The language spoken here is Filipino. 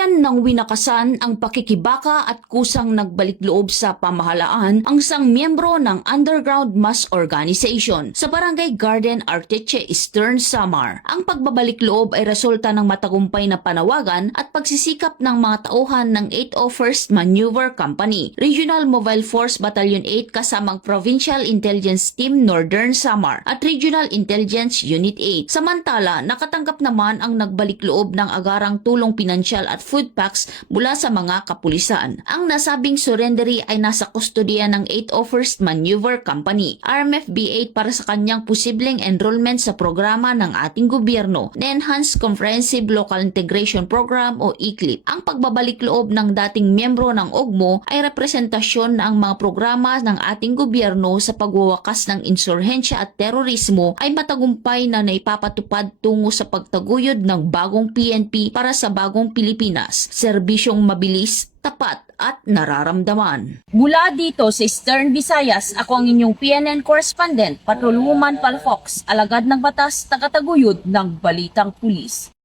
Tuluyan ng winakasan ang pakikibaka at kusang nagbalik loob sa pamahalaan ang isang miyembro ng underground mass organization sa Barangay Garden Arteche, Eastern Samar. Ang pagbabalik loob ay resulta ng matagumpay na panawagan at pagsisikap ng mga tauhan ng 801st Maneuver Company, Regional Mobile Force Battalion 8 kasamang Provincial Intelligence Team Northern Samar at Regional Intelligence Unit 8. Samantala, nakatanggap naman ang nagbalik loob ng agarang tulong pinansyal at food packs mula sa mga kapulisan. Ang nasabing surrendery ay nasa kustodiya ng 801st Maneuver Company, RMFB 8 para sa kanyang posibleng enrollment sa programa ng ating gobyerno na Enhanced Comprehensive Local Integration Program o ECLIP. Ang pagbabalik loob ng dating miyembro ng OGMO ay representasyon na ang mga programa ng ating gobyerno sa pagwawakas ng insurhensya at terorismo ay matagumpay na naipapatupad tungo sa pagtaguyod ng bagong PNP para sa bagong Pilipinas, serbisyong mabilis, tapat at nararamdaman. Mula dito sa Eastern Visayas, ako ang inyong PNN correspondent, Patrolwoman Palfox, alagad ng batas, tagataguyod ng Balitang Pulis.